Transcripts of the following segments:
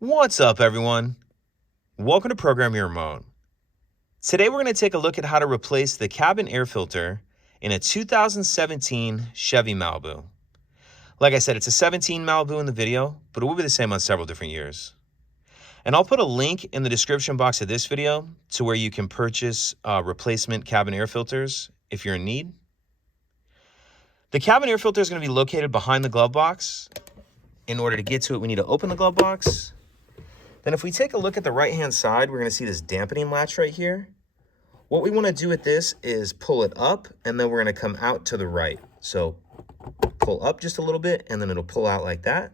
What's up, everyone? Welcome to Program Your Remote. Today we're going to take a look at how to replace the cabin air filter in a 2017 Chevy Malibu. Like I said, it's a 17 Malibu in the video, but it will be the same on several different years. And I'll put a link in the description box of this video to where you can purchase replacement cabin air filters if you're in need. The cabin air filter is going to be located behind the glove box. In order to get to it, we need to open the glove box. Then if we take a look at the right-hand side, we're going to see this dampening latch right here. What we want to do with this is pull it up, and then we're going to come out to the right. So pull up just a little bit, and then it'll pull out like that.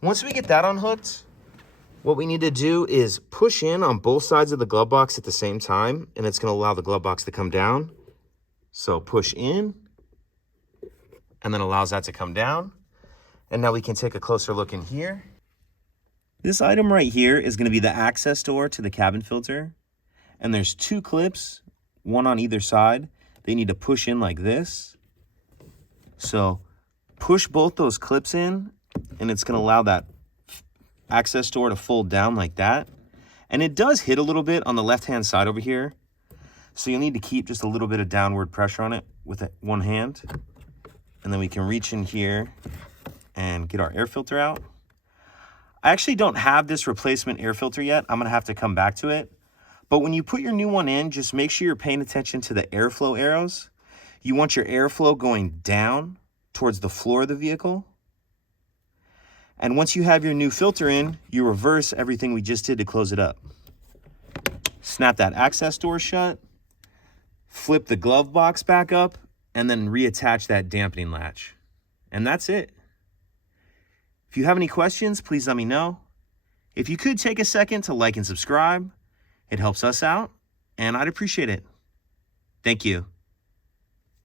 Once we get that unhooked, what we need to do is push in on both sides of the glove box at the same time, and it's going to allow the glove box to come down. So push in, and then allows that to come down. And now we can take a closer look in here. This item right here is going to be the access door to the cabin filter. And there's two clips, one on either side. They need to push in like this. So push both those clips in, and it's going to allow that access door to fold down like that. And it does hit a little bit on the left-hand side over here. So you'll need to keep just a little bit of downward pressure on it with one hand. And then we can reach in here and get our air filter out. I actually don't have this replacement air filter yet. I'm going to have to come back to it. But when you put your new one in, just make sure you're paying attention to the airflow arrows. You want your airflow going down towards the floor of the vehicle. And once you have your new filter in, you reverse everything we just did to close it up. Snap that access door shut. Flip the glove box back up, and then reattach that dampening latch. And that's it. If you have any questions, please let me know. If you could take a second to like and subscribe, it helps us out, and I'd appreciate it. Thank you.